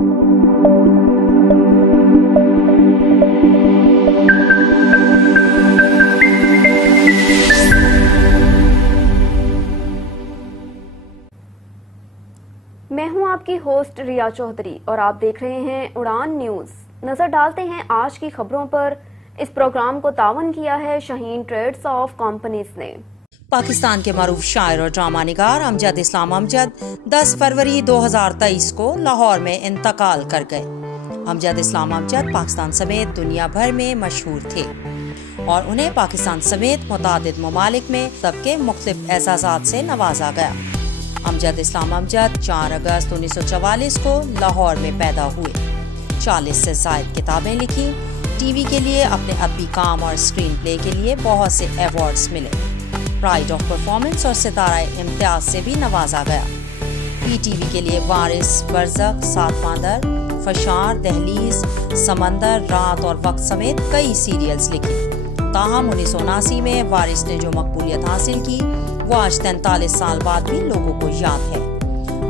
میں ہوں آپ کی ہوسٹ ریا چودھری اور آپ دیکھ رہے ہیں اڑان نیوز۔ نظر ڈالتے ہیں آج کی خبروں پر۔ اس پروگرام کو تعاون کیا ہے شاہین ٹریڈز آف کمپنیز نے۔ پاکستان کے معروف شاعر اور ڈرامہ نگار امجد اسلام امجد 10 فروری 2023 کو لاہور میں انتقال کر گئے۔ امجد اسلام امجد پاکستان سمیت دنیا بھر میں مشہور تھے اور انہیں پاکستان سمیت متعدد ممالک میں سب کے مختلف اعزازات سے نوازا گیا۔ امجد اسلام امجد 4 اگست 1944 کو لاہور میں پیدا ہوئے۔ 40 سے زائد کتابیں لکھی، ٹی وی کے لیے اپنے ادبی کام اور اسکرین پلے کے لیے بہت سے ایوارڈز ملے۔ پرائڈ آف پرفارمنس اور ستارہ امتیاز سے بھی نوازا گیا۔ پی ٹی وی کے لیے وارث، برزخ، سات ماندر، فشار، دہلیز، سمندر، رات اور وقت سمیت کئی سیریلز لکھی۔ تاہم 1979 میں وارث نے جو مقبولیت حاصل کی وہ آج 43 سال بعد بھی لوگوں کو یاد ہے۔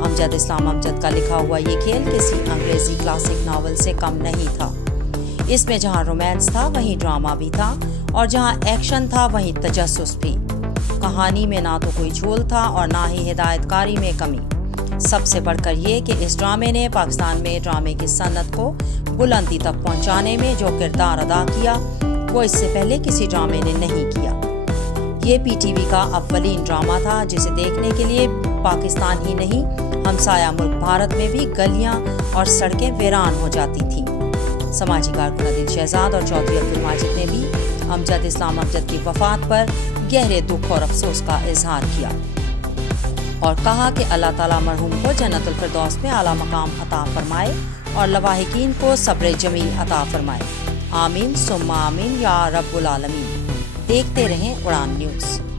امجد اسلام امجد کا لکھا ہوا یہ کھیل کسی انگریزی کلاسک ناول سے کم نہیں تھا۔ اس میں جہاں رومانس تھا وہیں ڈرامہ بھی تھا اور جہاں ایکشن تھا وہیں تجسس بھی۔ کہانی میں نہ تو کوئی جھول تھا اور نہ ہی ہدایت کاری میں کمی۔ سب سے بڑھ کر یہ کہ اس ڈرامے نے پاکستان میں ڈرامے کی صنعت کو بلندی تک پہنچانے میں جو کردار ادا کیا وہ اس سے پہلے کسی ڈرامے نے نہیں کیا۔ یہ پی ٹی وی کا اولین ڈرامہ تھا جسے دیکھنے کے لیے پاکستان ہی نہیں ہمسایہ ملک بھارت میں بھی گلیاں اور سڑکیں ویران ہو جاتی تھیں۔ سماجی کارکن عادل شہزاد اور چودھری عبدالماجد نے بھی امجد اسلام امجد کی وفات پر گہرے دکھ اور افسوس کا اظہار کیا اور کہا کہ اللہ تعالیٰ مرحوم کو جنت الفردوس میں اعلیٰ مقام عطا فرمائے اور لواحقین کو صبر جمیل عطا فرمائے۔ آمین ثم آمین یا رب العالمین۔ دیکھتے رہیں اڑان نیوز۔